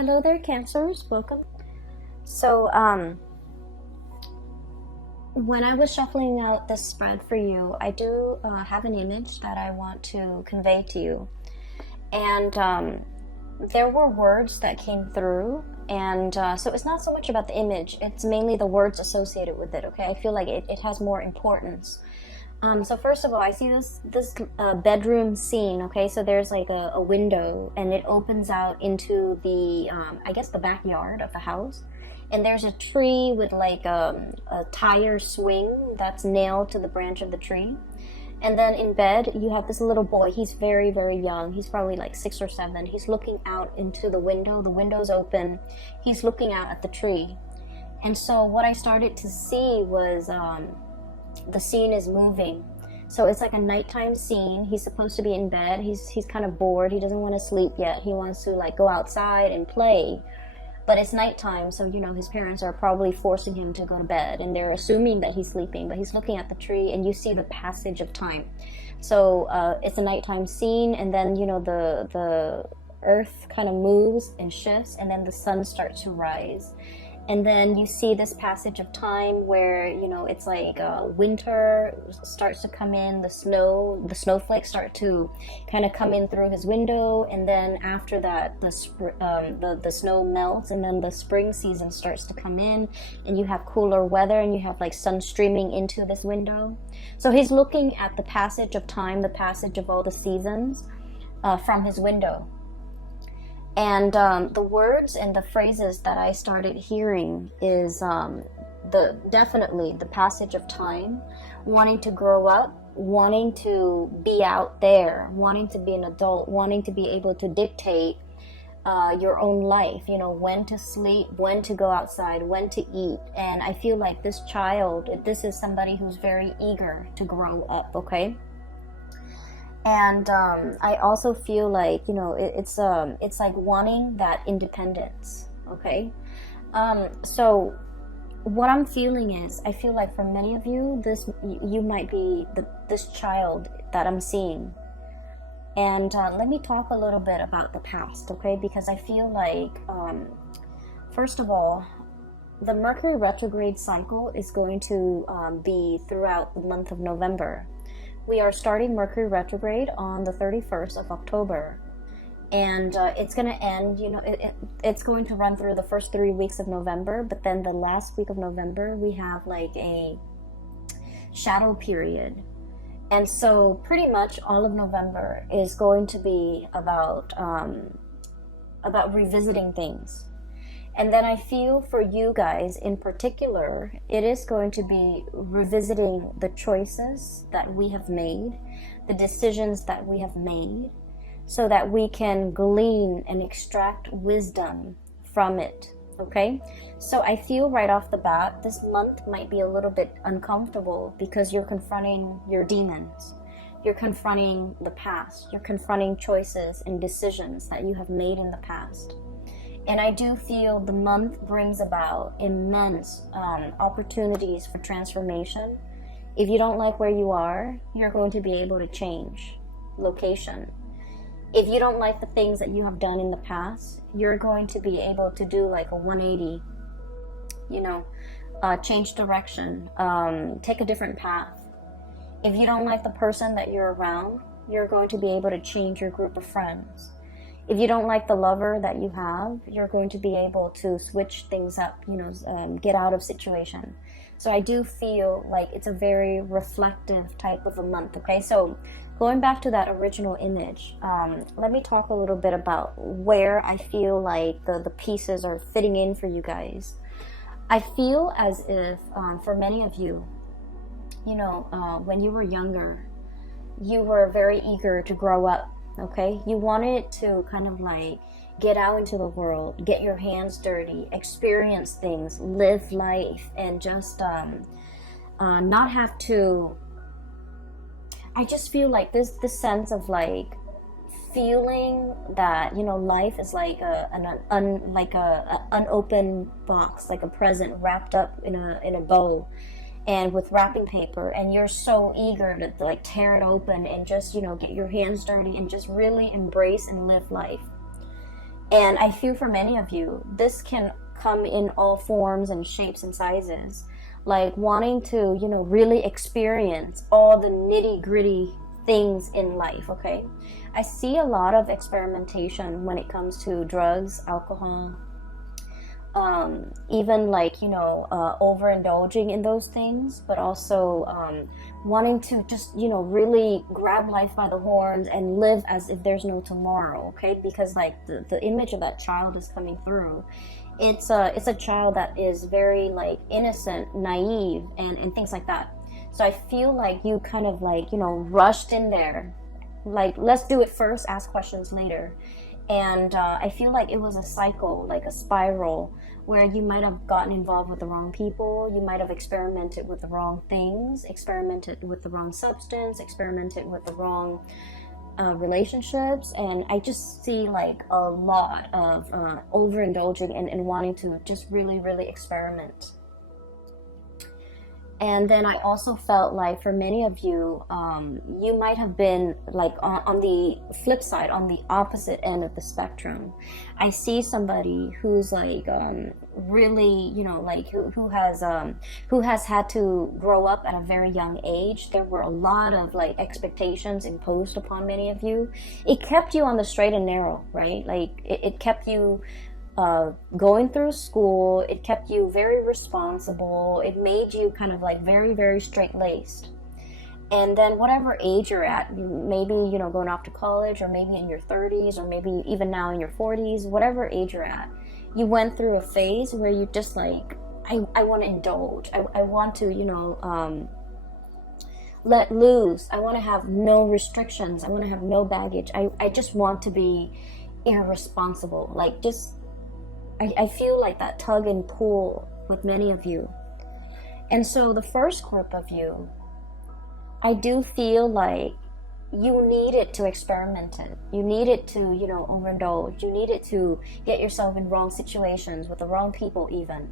Hello there, Cancers. Welcome. So, when I was shuffling out this spread for you, I do have an image that I want to convey to you. And there were words that came through. And so it's not so much about the image. It's mainly the words associated with it, okay? I feel like it has more importance. So first of all, I see this bedroom scene, okay? So there's like a window, and it opens out into the, I guess the backyard of the house. And there's a tree with like a tire swing that's nailed to the branch of the tree. And then in bed, you have this little boy. He's very, very young. He's probably like 6 or 7. He's looking out into the window. The window's open. He's looking out at the tree. And so what I started to see was the scene is moving. So it's like a nighttime scene. He's supposed to be in bed. He's kind of bored. He doesn't want to sleep yet. He wants to like go outside and play. But it's nighttime, so you know his parents are probably forcing him to go to bed, and they're assuming that he's sleeping, but he's looking at the tree, and you see the passage of time. So it's a nighttime scene, and then you know the earth kind of moves and shifts, and then the sun starts to rise. And then you see this passage of time where, you know, it's like winter starts to come in, the snowflakes start to kind of come in through his window. And then after that, the snow melts, and then the spring season starts to come in, and you have cooler weather, and you have like sun streaming into this window. So he's looking at the passage of time, the passage of all the seasons from his window. And the words and the phrases that I started hearing is definitely the passage of time, wanting to grow up, wanting to be out there, wanting to be an adult, wanting to be able to dictate your own life, you know, when to sleep, when to go outside, when to eat. And I feel like this is somebody who's very eager to grow up, okay? And I also feel like, you know, it's like wanting that independence, okay? So what I'm feeling is, I feel like for many of you, you might be this child that I'm seeing. And let me talk a little bit about the past, okay? Because I feel like, first of all, the Mercury retrograde cycle is going to be throughout the month of November. We are starting Mercury retrograde on the 31st of October, and it's going to end, you know, it's going to run through the first 3 weeks of November, but then the last week of November, we have like a shadow period. And so pretty much all of November is going to be about revisiting things. And then I feel for you guys in particular, it is going to be revisiting the choices that we have made, the decisions that we have made, so that we can glean and extract wisdom from it, okay? So I feel right off the bat, this month might be a little bit uncomfortable because you're confronting your demons. You're confronting the past. You're confronting choices and decisions that you have made in the past. And I do feel the month brings about immense opportunities for transformation. If you don't like where you are, you're going to be able to change location. If you don't like the things that you have done in the past, you're going to be able to do like a 180, you know, change direction, take a different path. If you don't like the person that you're around, you're going to be able to change your group of friends. If you don't like the lover that you have, you're going to be able to switch things up, you know, get out of situation. So I do feel like it's a very reflective type of a month, okay? So going back to that original image, let me talk a little bit about where I feel like the pieces are fitting in for you guys. I feel as if for many of you, you know, when you were younger, you were very eager to grow up. Okay, you wanted to kind of like get out into the world, get your hands dirty, experience things, live life, and just not have to. I just feel like this sense of like feeling that, you know, life is like an unopened box, like a present wrapped up in a bow. And with wrapping paper, and you're so eager to like tear it open and just, you know, get your hands dirty and just really embrace and live life. And I feel for many of you, this can come in all forms and shapes and sizes, like wanting to, you know, really experience all the nitty gritty things in life. Okay, I see a lot of experimentation when it comes to drugs, alcohol, even like, you know, overindulging in those things, but also wanting to just, you know, really grab life by the horns and live as if there's no tomorrow. Okay, because like the image of that child is coming through. It's a child that is very like innocent, naive, and things like that. So I feel like you kind of like, you know, rushed in there, like, let's do it first, ask questions later. And I feel like it was a cycle, like a spiral, where you might have gotten involved with the wrong people, you might have experimented with the wrong things, experimented with the wrong substance, experimented with the wrong relationships. And I just see like a lot of overindulging and wanting to just really, really experiment. And then I also felt like for many of you, you might have been like on the flip side, on the opposite end of the spectrum. I see somebody who's like really, you know, like who has had to grow up at a very young age. There were a lot of like expectations imposed upon many of you. It kept you on the straight and narrow, right? Like it kept you going through school. It kept you very responsible. It made you kind of like very, very straight-laced. And then whatever age you're at, maybe, you know, going off to college, or maybe in your 30s, or maybe even now in your 40s, whatever age you're at, you went through a phase where you just like, I want to indulge. I want to, you know, let loose. I want to have no restrictions. I want to have no baggage. I just want to be irresponsible. Like, just I feel like that tug and pull with many of you. And so the first group of you, I do feel like you needed to experiment it. You needed to, you know, overindulge. You needed to get yourself in wrong situations with the wrong people even,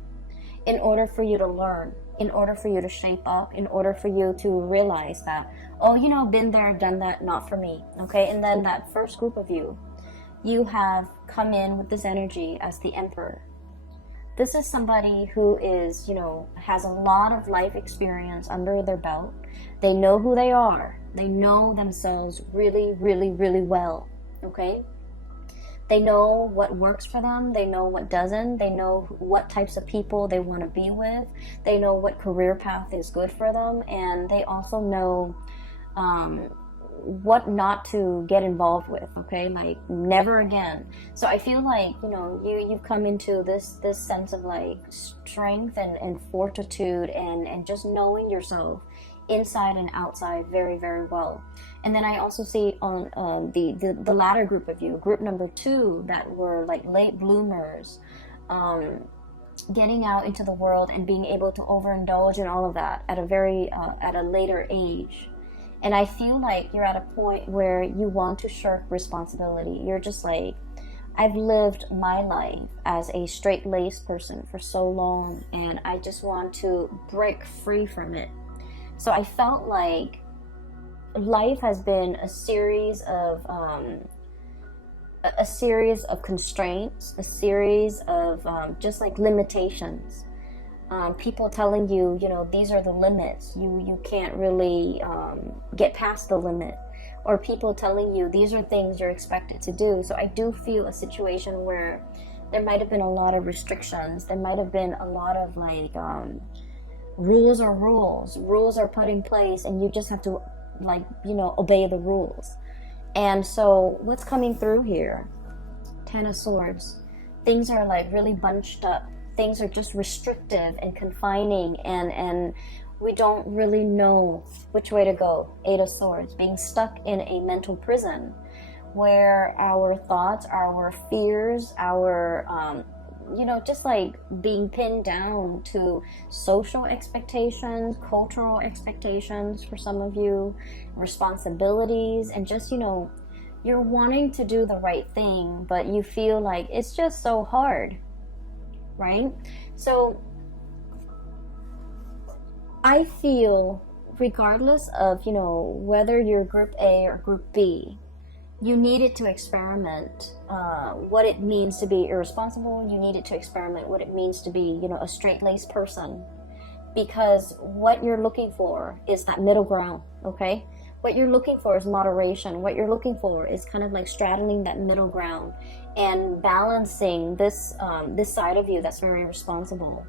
in order for you to learn, in order for you to shape up, in order for you to realize that, oh, you know, been there, done that, not for me. Okay, and then that first group of you, you have come in with this energy as the Emperor. This is somebody who is, you know, has a lot of life experience under their belt. They know who they are. They know themselves really, really, really well. Okay? They know what works for them. They know what doesn't. They know what types of people they want to be with. They know what career path is good for them. And they also know what not to get involved with. Okay, like never again. So I feel like, you know, you've come into this sense of like strength and fortitude and just knowing yourself inside and outside very, very well. And then I also see on the latter group of you, group number 2, that were like late bloomers, getting out into the world and being able to overindulge in all of that at a very at a later age. And I feel like you're at a point where you want to shirk responsibility. You're just like, I've lived my life as a straight-laced person for so long, and I just want to break free from it. So I felt like life has been a series of constraints, a series of just like limitations. People telling you, you know, these are the limits. You can't really get past the limit. Or people telling you these are things you're expected to do. So I do feel a situation where there might have been a lot of restrictions. There might have been a lot of like rules are rules. Rules are put in place, and you just have to, like, you know, obey the rules. And so what's coming through here? 10 of Swords. Things are like really bunched up. Things are just restrictive and confining, and we don't really know which way to go. 8 of Swords, being stuck in a mental prison where our thoughts, our fears, our you know, just like being pinned down to social expectations, cultural expectations for some of you, responsibilities, and just, you know, you're wanting to do the right thing, but you feel like it's just so hard. Right? So I feel, regardless of, you know, whether you're group A or group B, you needed to experiment what it means to be irresponsible. You needed to experiment what it means to be, you know, a straight-laced person, because what you're looking for is that middle ground. Okay, what you're looking for is moderation. What you're looking for is kind of like straddling that middle ground and balancing this this side of you that's very responsible,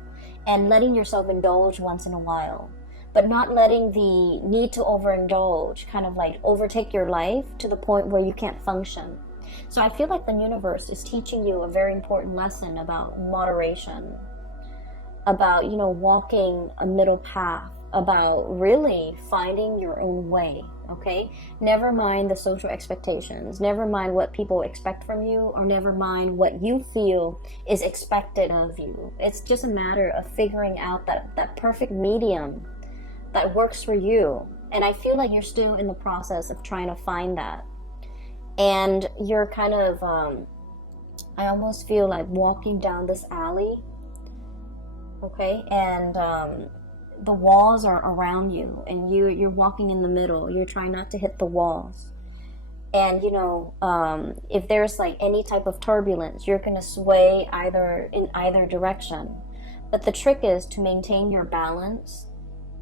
and letting yourself indulge once in a while, but not letting the need to overindulge kind of like overtake your life to the point where you can't function. So I feel like the universe is teaching you a very important lesson about moderation, about, you know, walking a middle path, about really finding your own way. Okay, never mind the social expectations, never mind what people expect from you, or never mind what you feel is expected of you. It's just a matter of figuring out that perfect medium that works for you. And I feel like you're still in the process of trying to find that. And you're kind of, I almost feel like walking down this alley, okay? And the walls are around you, and you're walking in the middle. You're trying not to hit the walls. And, you know, if there's like any type of turbulence, you're going to sway in either direction. But the trick is to maintain your balance,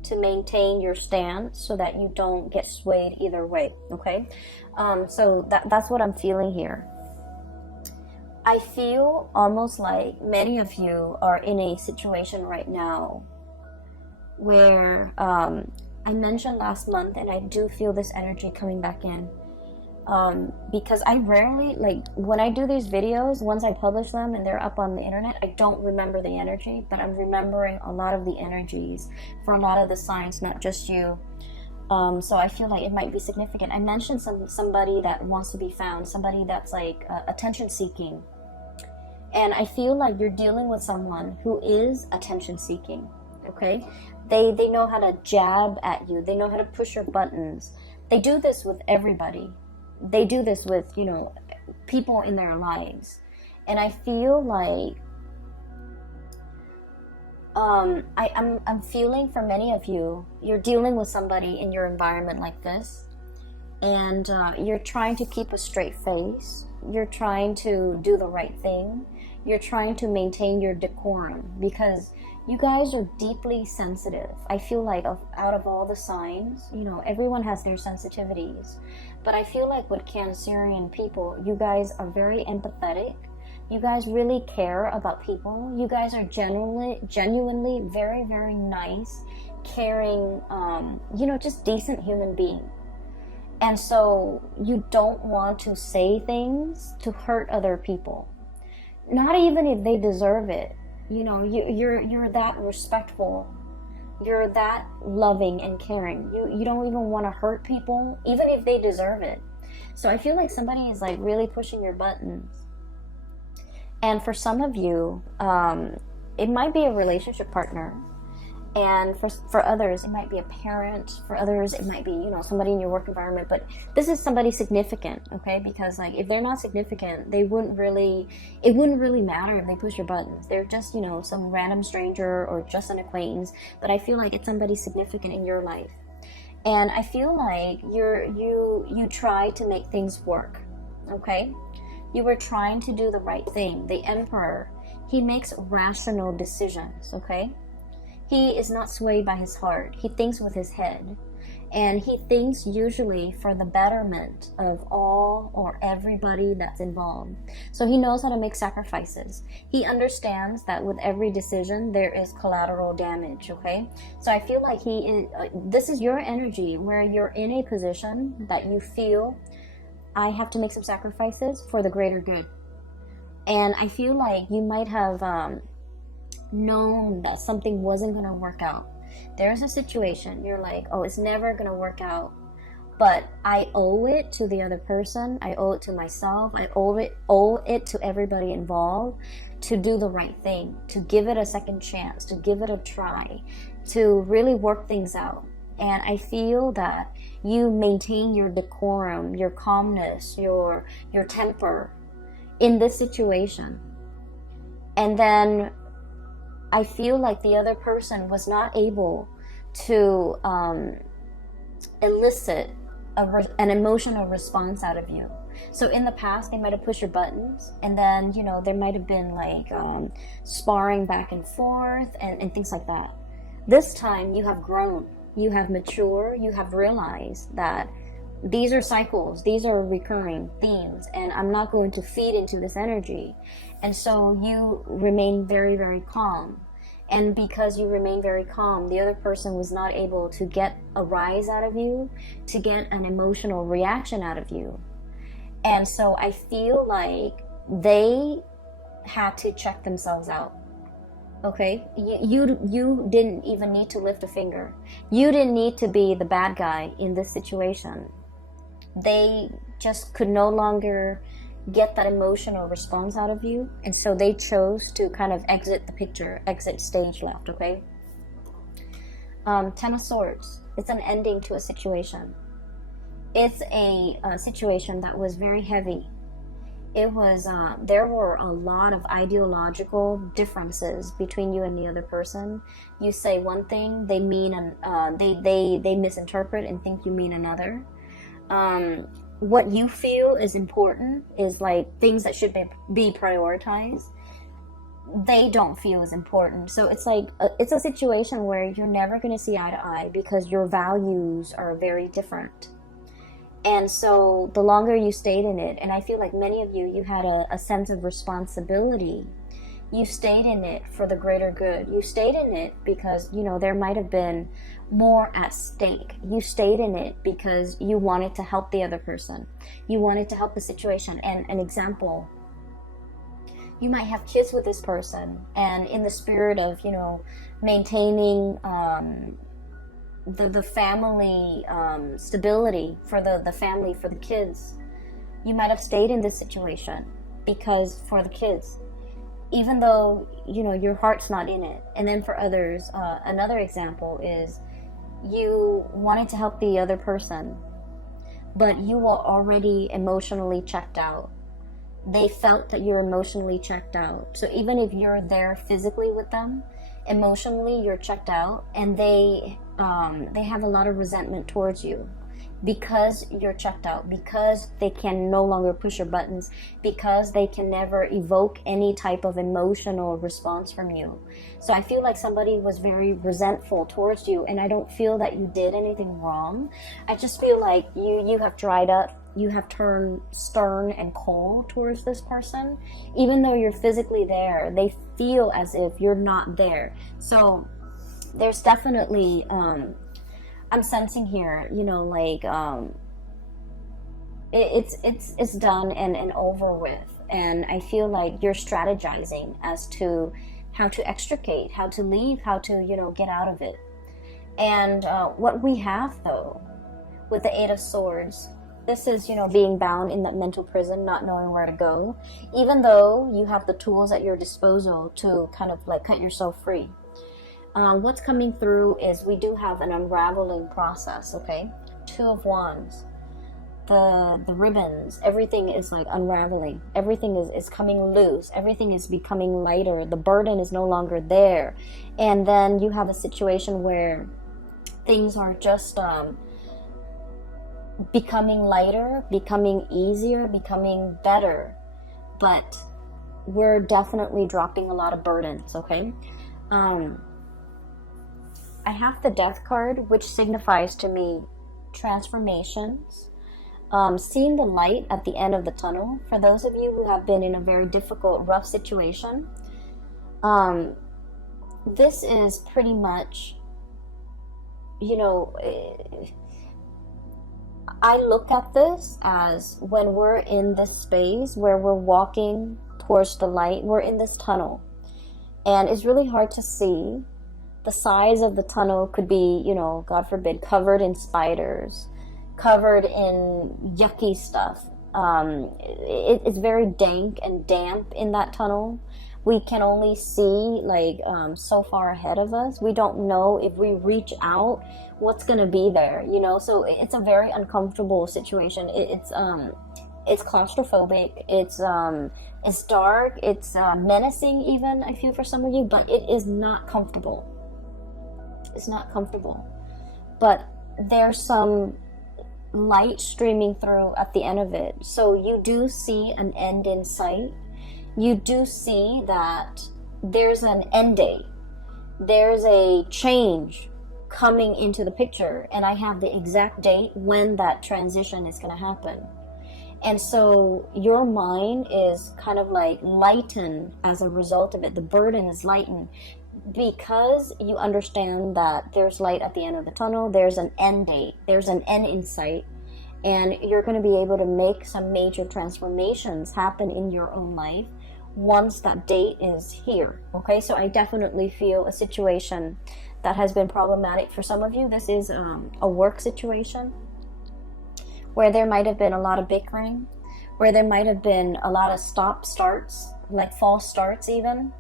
to maintain your stance, so that you don't get swayed either way. Okay, so that's what I'm feeling here. I feel almost like many of you are in a situation right now where I mentioned last month, and I do feel this energy coming back in, because I rarely, like, when I do these videos, once I publish them and they're up on the internet, I don't remember the energy, but I'm remembering a lot of the energies for a lot of the signs, not just you. So I feel like it might be significant. I mentioned somebody that wants to be found, somebody that's like attention seeking, and I feel like you're dealing with someone who is attention seeking. Okay, they know how to jab at you, they know how to push your buttons. They do this with everybody. They do this with, you know, people in their lives. And I feel like I'm feeling for many of you, you're dealing with somebody in your environment like this, and you're trying to keep a straight face, you're trying to do the right thing, you're trying to maintain your decorum, because you guys are deeply sensitive. I feel like out of all the signs, you know, everyone has their sensitivities. But I feel like with Cancerian people, you guys are very empathetic. You guys really care about people. You guys are genuinely very, very nice, caring, you know, just decent human being. And so you don't want to say things to hurt other people, not even if they deserve it. You know, you're that respectful, you're that loving and caring. You don't even want to hurt people, even if they deserve it. So I feel like somebody is like really pushing your buttons. And for some of you, it might be a relationship partner. And for others, it might be a parent. For others, it might be, you know, somebody in your work environment. But this is somebody significant, okay? Because like if they're not significant, it wouldn't really matter if they push your buttons. They're just, you know, some random stranger or just an acquaintance. But I feel like it's somebody significant in your life. And I feel like you try to make things work, okay? You were trying to do the right thing. The Emperor, he makes rational decisions, okay? He is not swayed by his heart. He thinks with his head. And he thinks usually for the betterment of all or everybody that's involved. So he knows how to make sacrifices. He understands that with every decision, there is collateral damage, okay? So I feel like this is your energy where you're in a position that you feel, I have to make some sacrifices for the greater good. And I feel like you might have known that something wasn't going to work out. There's a situation, you're like, oh, it's never going to work out, but I owe it to the other person, I owe it to myself, I owe it to everybody involved to do the right thing, to give it a second chance, to give it a try, to really work things out. And I feel that you maintain your decorum, your calmness, your temper in this situation. And then I feel like the other person was not able to elicit an emotional response out of you. So in the past, they might have pushed your buttons, and then, you know, there might have been like sparring back and forth and things like that. This time you have grown, you have matured, you have realized that these are cycles, these are recurring themes, and I'm not going to feed into this energy. And so you remain very, very calm. And because you remain very calm, the other person was not able to get a rise out of you, to get an emotional reaction out of you. And so I feel like they had to check themselves out. Okay? You didn't even need to lift a finger. You didn't need to be the bad guy in this situation. They just could no longer get that emotional response out of you, and so they chose to kind of exit the picture, exit stage left. Okay. Ten of Swords. It's an ending to a situation. It's a situation that was very heavy. It was there were a lot of ideological differences between you and the other person. You say one thing, they mean they misinterpret and think you mean another. What you feel is important is like things that should be prioritized. They don't feel as important. So it's like it's a situation where you're never going to see eye to eye because your values are very different. And so the longer you stayed in it, and I feel like many of you had a sense of responsibility. You stayed in it for the greater good. You stayed in it because, you know, there might have been more at stake. You stayed in it because you wanted to help the other person. You wanted to help the situation. And an example, you might have kids with this person, and in the spirit of, you know, maintaining the family stability for the family, for the kids, you might have stayed in this situation because for the kids, even though, you know, your heart's not in it. And then for others, another example is you wanted to help the other person, but you were already emotionally checked out. They felt that you're emotionally checked out. So even if you're there physically with them, emotionally you're checked out, and they have a lot of resentment towards you because you're checked out, because they can no longer push your buttons, because they can never evoke any type of emotional response from you. So I feel like somebody was very resentful towards you, and I don't feel that you did anything wrong. I just feel like you have dried up, you have turned stern and cold towards this person. Even though you're physically there, they feel as if you're not there. So there's definitely I'm sensing here, you know, like it's done and over with, and I feel like you're strategizing as to how to extricate, how to leave, how to, you know, get out of it. And what we have though with the Eight of Swords, this is, you know, being bound in that mental prison, not knowing where to go, even though you have the tools at your disposal to kind of like cut yourself free. What's coming through is we do have an unraveling process, okay? Two of Wands, the ribbons, everything is like unraveling. Everything is coming loose. Everything is becoming lighter. The burden is no longer there. And then you have a situation where things are just becoming lighter, becoming easier, becoming better. But we're definitely dropping a lot of burdens, okay? I have the Death card, which signifies to me transformations, seeing the light at the end of the tunnel. For those of you who have been in a very difficult, rough situation, this is pretty much, you know, I look at this as when we're in this space where we're walking towards the light, we're in this tunnel, and it's really hard to see. The size of the tunnel could be, you know, God forbid, covered in spiders, covered in yucky stuff. It's very dank and damp in that tunnel. We can only see like so far ahead of us. We don't know if we reach out what's going to be there, you know. So it's a very uncomfortable situation. It's claustrophobic. It's dark. It's menacing even, I feel, for some of you, but it is not comfortable. It's not comfortable, but there's some light streaming through at the end of it. So you do see an end in sight. You do see that there's an end date. There's a change coming into the picture, and I have the exact date when that transition is going to happen. And so your mind is kind of like lightened as a result of it. The burden is lightened because you understand that there's light at the end of the tunnel. There's an end date. There's an end in sight. And you're going to be able to make some major transformations happen in your own life once that date is here. Okay, so I definitely feel a situation that has been problematic for some of you. This is a work situation where there might have been a lot of bickering, where there might have been a lot of stop-starts, like false starts even,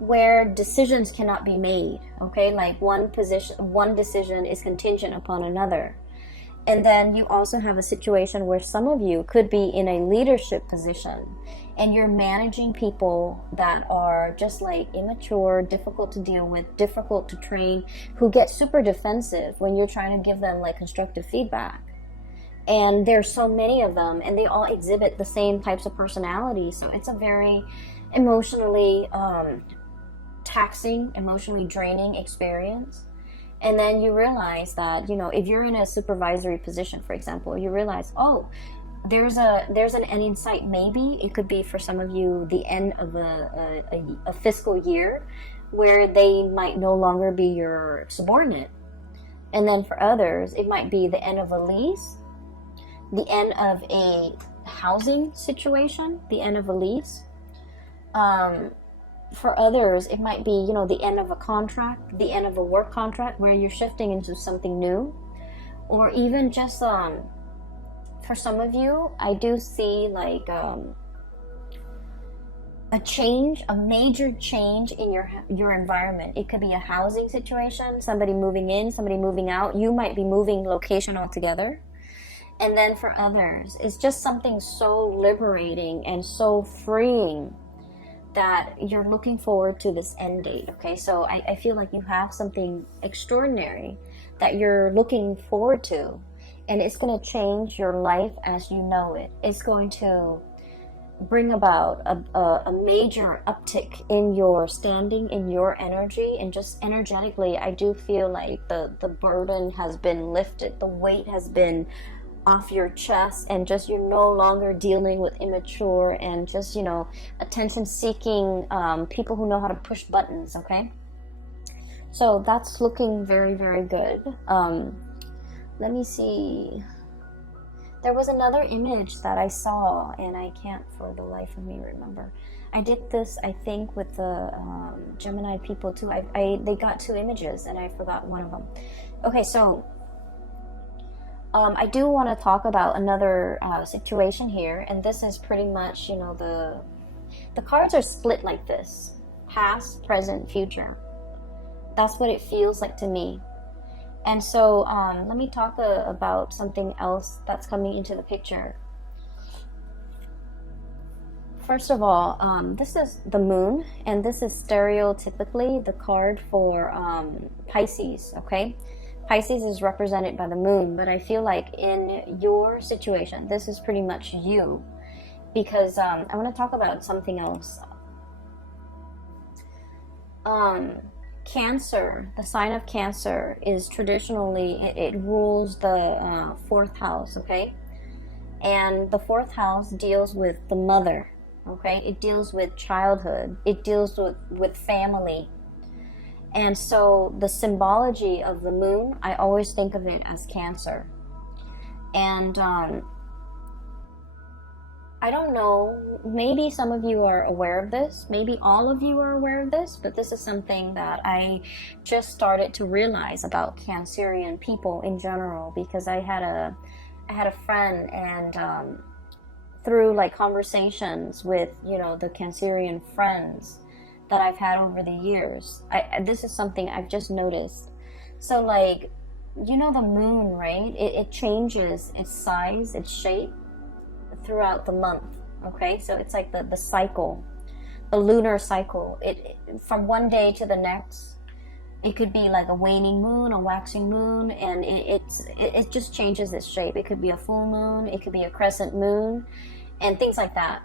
where decisions cannot be made, okay? Like one decision is contingent upon another. And then you also have a situation where some of you could be in a leadership position and you're managing people that are just like immature, difficult to deal with, difficult to train, who get super defensive when you're trying to give them like constructive feedback. And there's so many of them, and they all exhibit the same types of personalities. So it's a very emotionally taxing, emotionally draining experience. And then you realize that, you know, if you're in a supervisory position, for example, you realize, oh, there's an end in sight. Maybe it could be for some of you the end of a fiscal year where they might no longer be your subordinate. And then for others, it might be the end of a lease, the end of a housing situation, the end of a lease. For others, it might be, you know, the end of a contract, the end of a work contract where you're shifting into something new. Or even just, for some of you, I do see like a change, a major change in your environment. It could be a housing situation, somebody moving in, somebody moving out. You might be moving location altogether. And then for others, it's just something so liberating and so freeing that you're looking forward to this end date. Okay, so I feel like you have something extraordinary that you're looking forward to, and it's going to change your life as you know it. It's going to bring about a major uptick in your standing, in your energy, and just energetically, I do feel like the burden has been lifted, the weight has been off your chest, and just you're no longer dealing with immature and just, you know, attention-seeking people who know how to push buttons, okay? So that's looking very, very good. Let me see. There was another image that I saw, and I can't for the life of me remember. I did this, I think, with the Gemini people too. They got two images, and I forgot one of them. Okay, so I do want to talk about another situation here, and this is pretty much, you know, the cards are split like this: past, present, future. That's what it feels like to me. And so let me talk about something else that's coming into the picture. First of all, this is the moon, and this is stereotypically the card for Pisces, okay? Pisces is represented by the moon, but I feel like in your situation, this is pretty much you, because I want to talk about something else. Cancer, the sign of Cancer is traditionally, it rules the fourth house, okay? And the fourth house deals with the mother, okay? It deals with childhood. It deals with family. And so the symbology of the moon, I always think of it as Cancer. And I don't know, maybe some of you are aware of this, maybe all of you are aware of this, but this is something that I just started to realize about Cancerian people in general, because I had a friend, and through like conversations with, you know, the Cancerian friends that I've had over the years, this is something I've just noticed. So like, you know, the moon, right? It changes its size, its shape throughout the month, okay? So it's like the cycle, the lunar cycle. It from one day to the next, It could be like a waning moon, a waxing moon, and it just changes its shape. It could be a full moon, it could be a crescent moon, and things like that.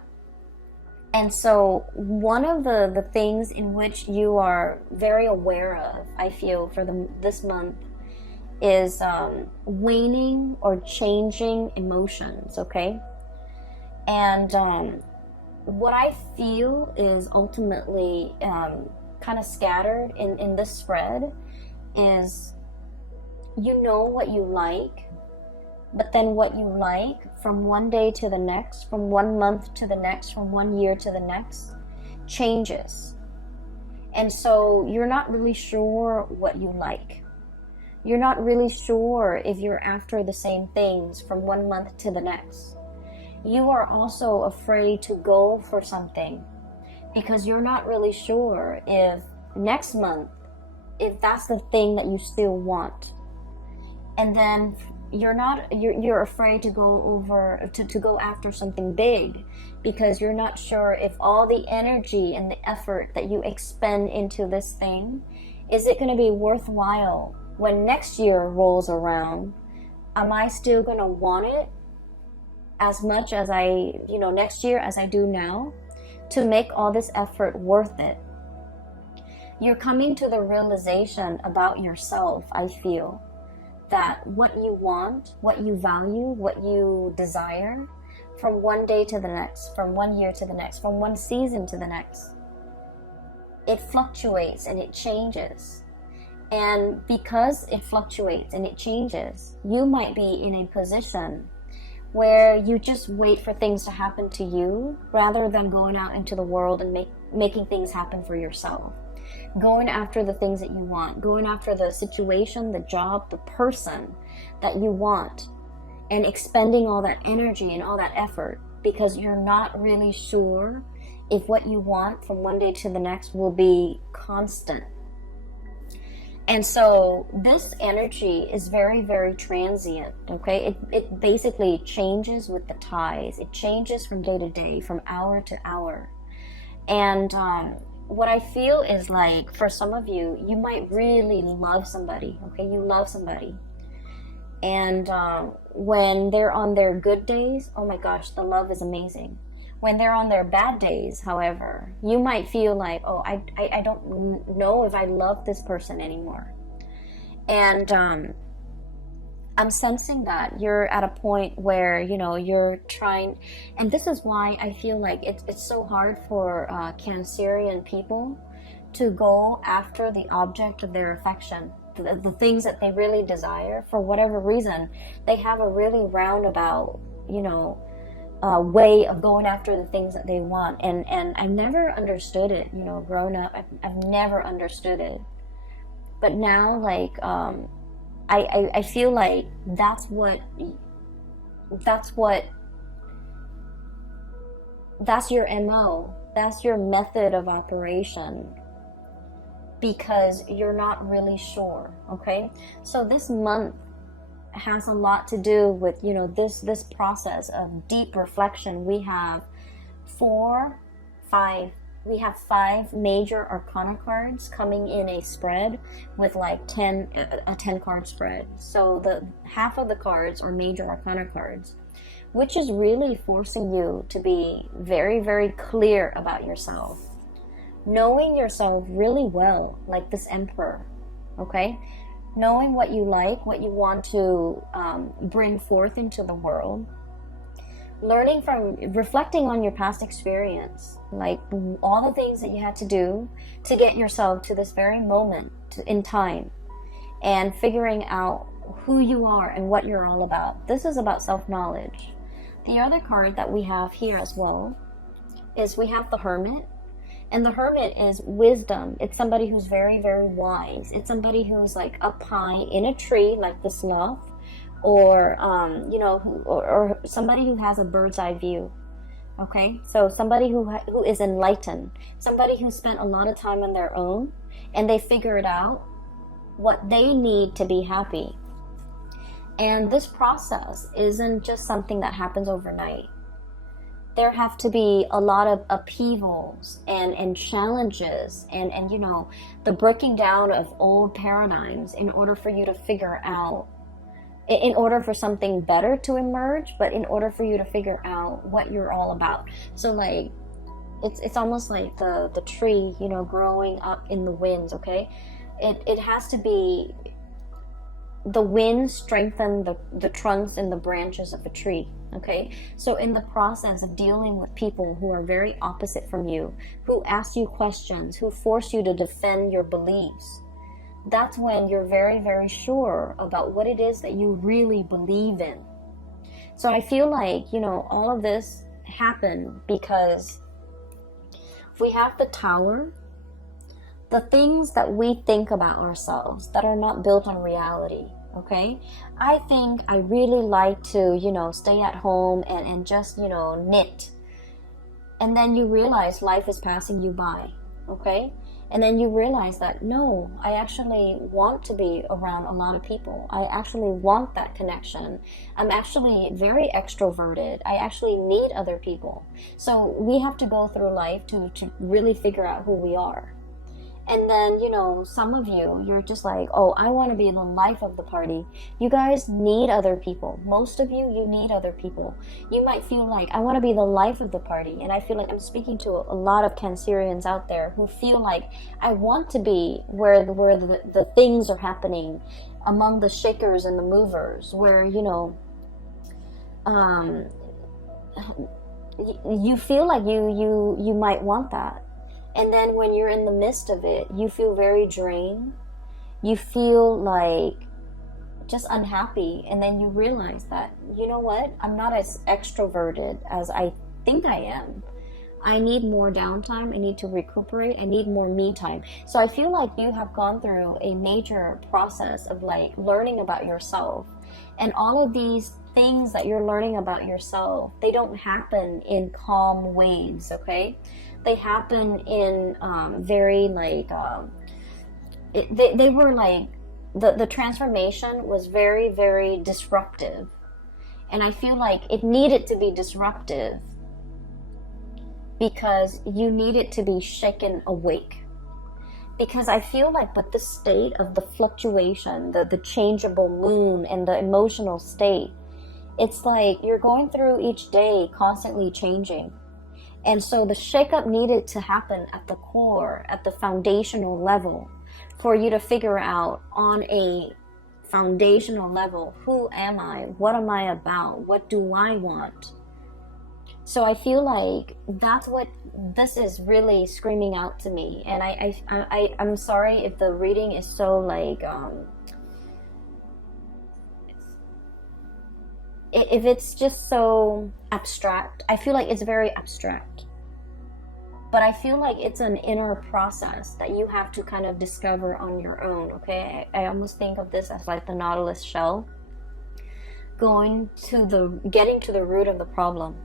And so one of the things in which you are very aware of, I feel, for this month is waning or changing emotions, okay? And what I feel is ultimately kind of scattered in this spread is, you know what you like, but then what you like from one day to the next, from 1 month to the next, from 1 year to the next, changes. And so you're not really sure what you like. You're not really sure if you're after the same things from 1 month to the next. You are also afraid to go for something because you're not really sure if next month, if that's the thing that you still want. And then you're afraid to go after something big because you're not sure if all the energy and the effort that you expend into this thing, is it going to be worthwhile when next year rolls around? Am I still going to want it as much as next year as I do now, to make all this effort worth it? You're coming to the realization about yourself, I feel, that what you want, what you value, what you desire, from one day to the next, from 1 year to the next, from one season to the next, it fluctuates and it changes. And because it fluctuates and it changes, you might be in a position where you just wait for things to happen to you rather than going out into the world and making things happen for yourself. Going after the things that you want, going after the situation, the job, the person that you want, and expending all that energy and all that effort because you're not really sure if what you want from one day to the next will be constant. And so this energy is very, very transient, okay? It basically changes with the tides. It changes from day to day, from hour to hour. And what I feel is like, for some of you, you might really love somebody, okay? You love somebody. And when they're on their good days, oh my gosh, the love is amazing. When they're on their bad days, however, you might feel like, oh, I don't know if I love this person anymore. And I'm sensing that you're at a point where, you're trying, and this is why I feel like it's so hard for Cancerian people to go after the object of their affection, the things that they really desire. For whatever reason, they have a really roundabout, way of going after the things that they want, and I've never understood it. Growing up, I've never understood it, but now, like, I feel like that's your MO, that's your method of operation, because you're not really sure. Okay, so this month has a lot to do with this process of deep reflection. We have five major arcana cards coming in a spread with like a 10 card spread. So the half of the cards are major arcana cards, which is really forcing you to be very, very clear about yourself, knowing yourself really well, like this Emperor. Okay, knowing what you like, what you want to bring forth into the world, reflecting on your past experience, like all the things that you had to do to get yourself to this very moment in time, and figuring out who you are and what you're all about. This is about self-knowledge. The other card that we have here as well is we have the Hermit. And the Hermit is wisdom. It's somebody who's very, very wise. It's somebody who's like up high in a tree, like the sloth, or or somebody who has a bird's eye view. Okay, so somebody who is enlightened, somebody who spent a lot of time on their own, and they figured out what they need to be happy. And this process isn't just something that happens overnight. there have to be a lot of upheavals and challenges and you know, the breaking down of old paradigms in order for you to figure out, in order for something better to emerge, but in order for you to figure out what you're all about. So like, it's almost like the tree, you know, growing up in the winds, okay? It has to be, the winds strengthen the trunks and the branches of a tree, okay? So in the process of dealing with people who are very opposite from you, who ask you questions, who force you to defend your beliefs, that's when you're very, very sure about what it is that you really believe in. So I feel like, you know, all of this happened because we have the Tower, the things that we think about ourselves that are not built on reality, okay? I think I really like to, you know, stay at home and just, you know, knit. And then you realize life is passing you by, okay? And then you realize that, no, I actually want to be around a lot of people. I actually want that connection. I'm actually very extroverted. I actually need other people. So we have to go through life to really figure out who we are. And then, you know, some of you, you're just like, oh, I want to be the life of the party. You guys need other people. Most of you, you need other people. You might feel like, I want to be the life of the party. And I feel like I'm speaking to a lot of Cancerians out there who feel like, I want to be where the things are happening, among the shakers and the movers, where, you know, you feel like you might want that. And then when you're in the midst of it, you feel very drained. You feel like just unhappy. And then you realize that, you know what? I'm not as extroverted as I think I am. I need more downtime. I need to recuperate. I need more me time. So I feel like you have gone through a major process of like learning about yourself. And all of these things that you're learning about yourself, they don't happen in calm waves, okay? They happen in very like, they were like, the transformation was very, very disruptive. And I feel like it needed to be disruptive because you needed to be shaken awake. Because I feel like with the state of the fluctuation, the changeable moon and the emotional state, it's like you're going through each day constantly changing. And so the shakeup needed to happen at the core, at the foundational level, for you to figure out on a foundational level, who am I? What am I about? What do I want? So I feel like that's what this is really screaming out to me. And I'm sorry if the reading is so like, if it's just so abstract. I feel like it's very abstract. But I feel like it's an inner process that you have to kind of discover on your own, okay? I almost think of this as like the Nautilus shell. Getting to the root of the problem.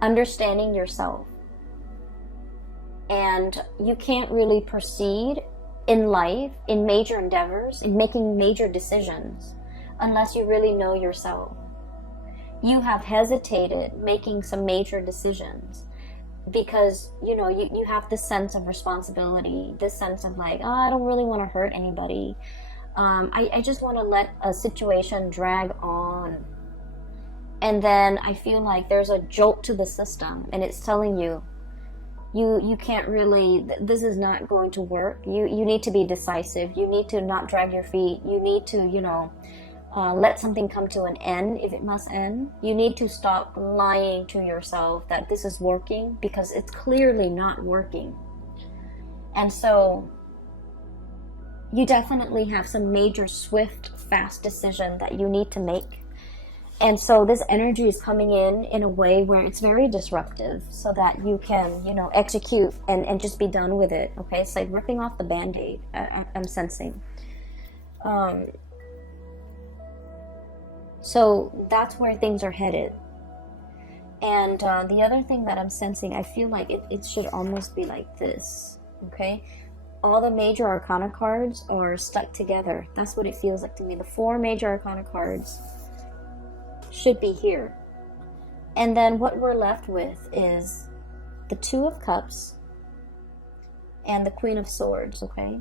Understanding yourself. And you can't really proceed in life, in major endeavors, in making major decisions, unless you really know yourself. You have hesitated making some major decisions because, you know, you have this sense of responsibility, this sense of like, oh, I don't really want to hurt anybody. I just want to let a situation drag on. And then I feel like there's a jolt to the system and it's telling you, you can't really, this is not going to work. You need to be decisive. You need to not drag your feet. You need to, you know, let something come to an end if it must end. You need to stop lying to yourself that this is working because it's clearly not working. And so you definitely have some major, swift, fast decision that you need to make. And so this energy is coming in a way where it's very disruptive so that you can, you know, execute and just be done with it. Okay, it's like ripping off the Band-Aid, I'm sensing. So that's where things are headed. And the other thing that I'm sensing, I feel like it should almost be like this, okay? All the major arcana cards are stuck together. That's what it feels like to me. The 4 major arcana cards should be here. And then what we're left with is the Two of Cups and the Queen of Swords, okay?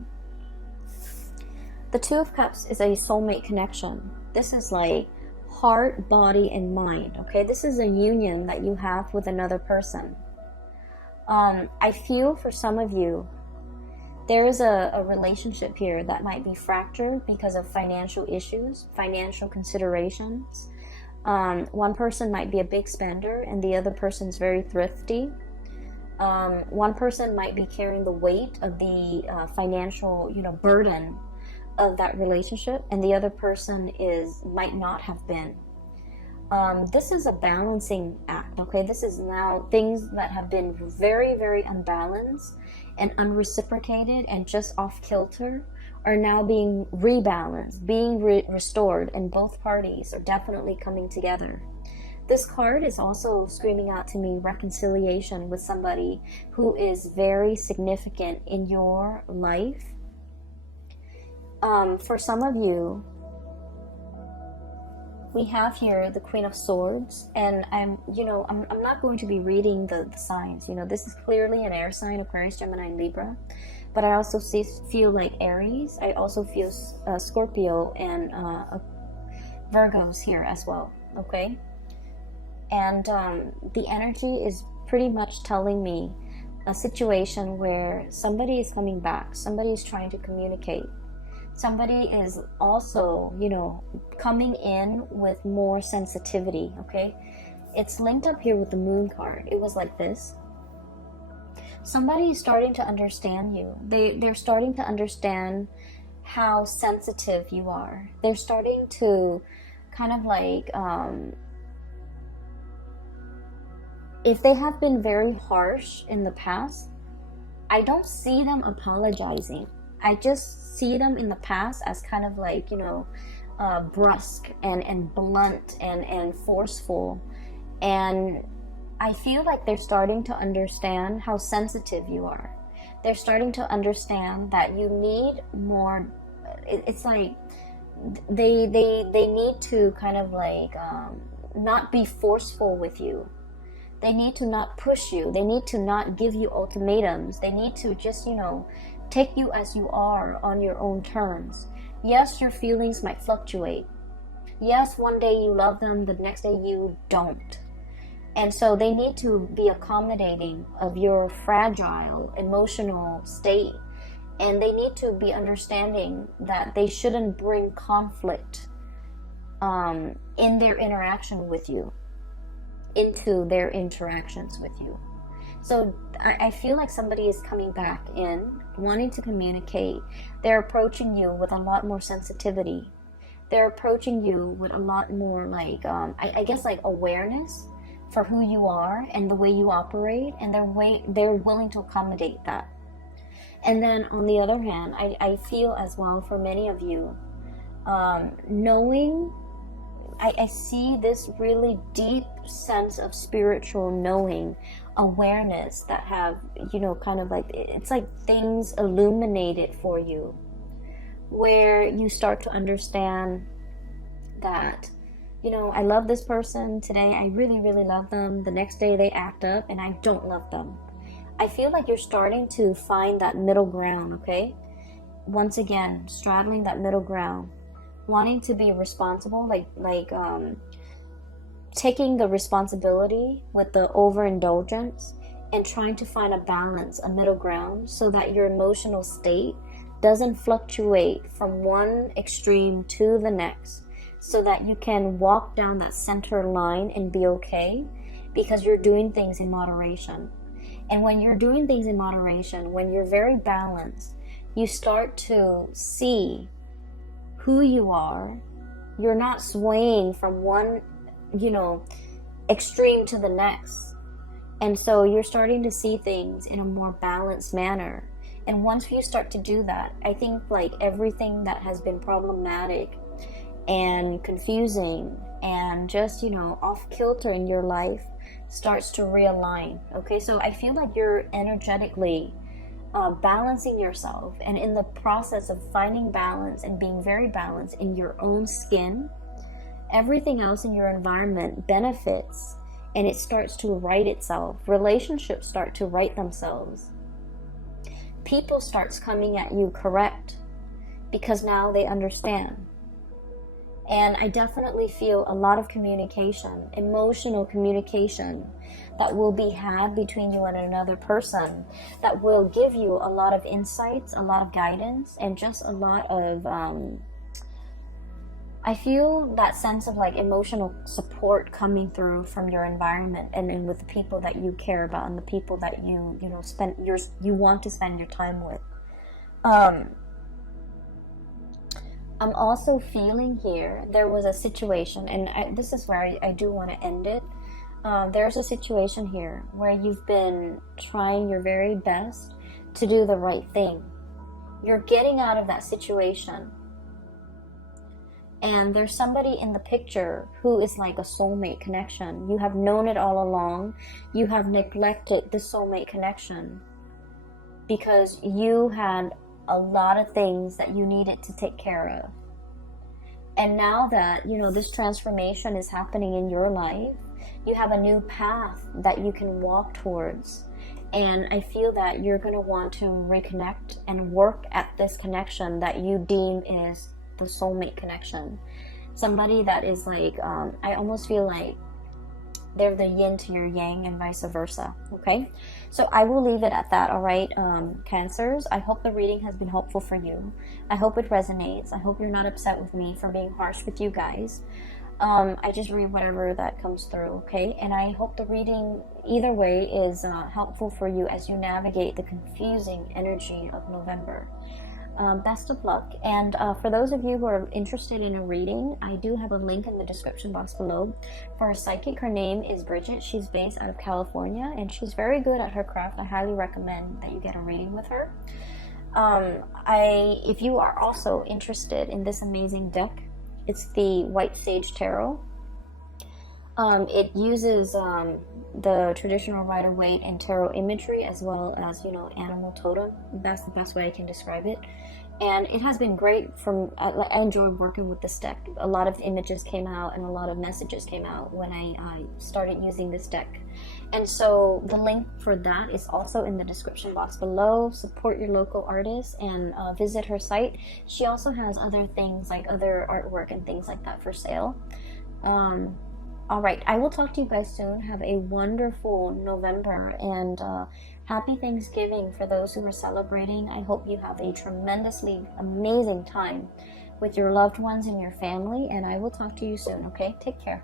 The Two of Cups is a soulmate connection. This is like heart, body, and mind, okay? This is a union that you have with another person. I feel for some of you, there is a relationship here that might be fractured because of financial issues, financial considerations. One person might be a big spender and the other person's very thrifty. One person might be carrying the weight of the financial, burden of that relationship, and the other person might not have been. This is a balancing act, okay? This is now things that have been very, very unbalanced and unreciprocated and just off kilter are now being rebalanced, being restored, and both parties are definitely coming together. This card is also screaming out to me reconciliation with somebody who is very significant in your life. For some of you, we have here the Queen of Swords, and I'm not going to be reading the signs. This is clearly an air sign, Aquarius, Gemini, and Libra. But I also feel like Aries. I also feel Scorpio and Virgos here as well, okay? And the energy is pretty much telling me a situation where somebody is coming back, somebody is trying to communicate. Somebody is also, coming in with more sensitivity, okay? It's linked up here with the Moon card. It was like this. Somebody is starting to understand you. They're starting to understand how sensitive you are. They're starting to kind of like, if they have been very harsh in the past, I don't see them apologizing. I just see them in the past as kind of like, brusque and blunt and forceful. And I feel like they're starting to understand how sensitive you are. They're starting to understand that you need more. It's like they need to kind of like not be forceful with you. They need to not push you. They need to not give you ultimatums. They need to just, take you as you are on your own terms. Yes, your feelings might fluctuate. Yes, one day you love them, the next day you don't. And so they need to be accommodating of your fragile emotional state. And they need to be understanding that they shouldn't bring conflict in their interaction with you, into their interactions with you. So I feel like somebody is coming back in, wanting to communicate. They're approaching you with a lot more sensitivity. They're approaching you with a lot more like, I guess like awareness for who you are and the way you operate, and they're willing to accommodate that. And then on the other hand, I feel as well for many of you, knowing, I see this really deep sense of spiritual knowing, awareness that have, kind of like, it's like things illuminated for you, where you start to understand that, I love this person today, I really, really love them. The next day they act up and I don't love them. I feel like you're starting to find that middle ground, okay? Once again, straddling that middle ground, wanting to be responsible, like taking the responsibility with the overindulgence and trying to find a balance, a middle ground, so that your emotional state doesn't fluctuate from one extreme to the next, so that you can walk down that center line and be okay, because you're doing things in moderation. And when you're doing things in moderation, when you're very balanced, you start to see who you are. You're not swaying from one, extreme to the next. And so you're starting to see things in a more balanced manner. And once you start to do that, I think like everything that has been problematic and confusing and just, off kilter in your life starts to realign. Okay, so I feel like you're energetically balancing yourself, and in the process of finding balance and being very balanced in your own skin, everything else in your environment benefits and it starts to right itself. Relationships start to right themselves. People starts coming at you correct because now they understand. And I definitely feel a lot of communication, emotional communication, that will be had between you and another person, that will give you a lot of insights, a lot of guidance, and just a lot of I feel that sense of like emotional support coming through from your environment, and with the people that you care about and the people that you want to spend your time with. I'm also feeling here, there was a situation, and this is where I do want to end it. There's a situation here where you've been trying your very best to do the right thing. You're getting out of that situation. And there's somebody in the picture who is like a soulmate connection. You have known it all along. You have neglected the soulmate connection because you had a lot of things that you needed to take care of. And now that, this transformation is happening in your life, you have a new path that you can walk towards. And I feel that you're going to want to reconnect and work at this connection that you deem is the soulmate connection. Somebody that is like, I almost feel like they're the yin to your yang and vice versa. Okay, so I will leave it at that. All right, Cancers, I hope the reading has been helpful for you. I hope it resonates. I hope you're not upset with me for being harsh with you guys. I just read whatever that comes through, okay? And I hope the reading either way is helpful for you as you navigate the confusing energy of November. Best of luck. And for those of you who are interested in a reading, I do have a link in the description box below for a psychic. Her name is Bridget. She's based out of California, and she's very good at her craft. I highly recommend that you get a reading with her. If you are also interested in this amazing deck, it's the White Sage Tarot. It uses the traditional Rider-Waite and tarot imagery, as well as animal totem. That's the best way I can describe it. And it has been great. I enjoyed working with this deck. A lot of images came out and a lot of messages came out when I started using this deck. And so the link for that is also in the description box below. Support your local artist and visit her site. She also has other things like other artwork and things like that for sale. All right, I will talk to you guys soon. Have a wonderful November, and happy Thanksgiving for those who are celebrating. I hope you have a tremendously amazing time with your loved ones and your family, and I will talk to you soon, okay? Take care.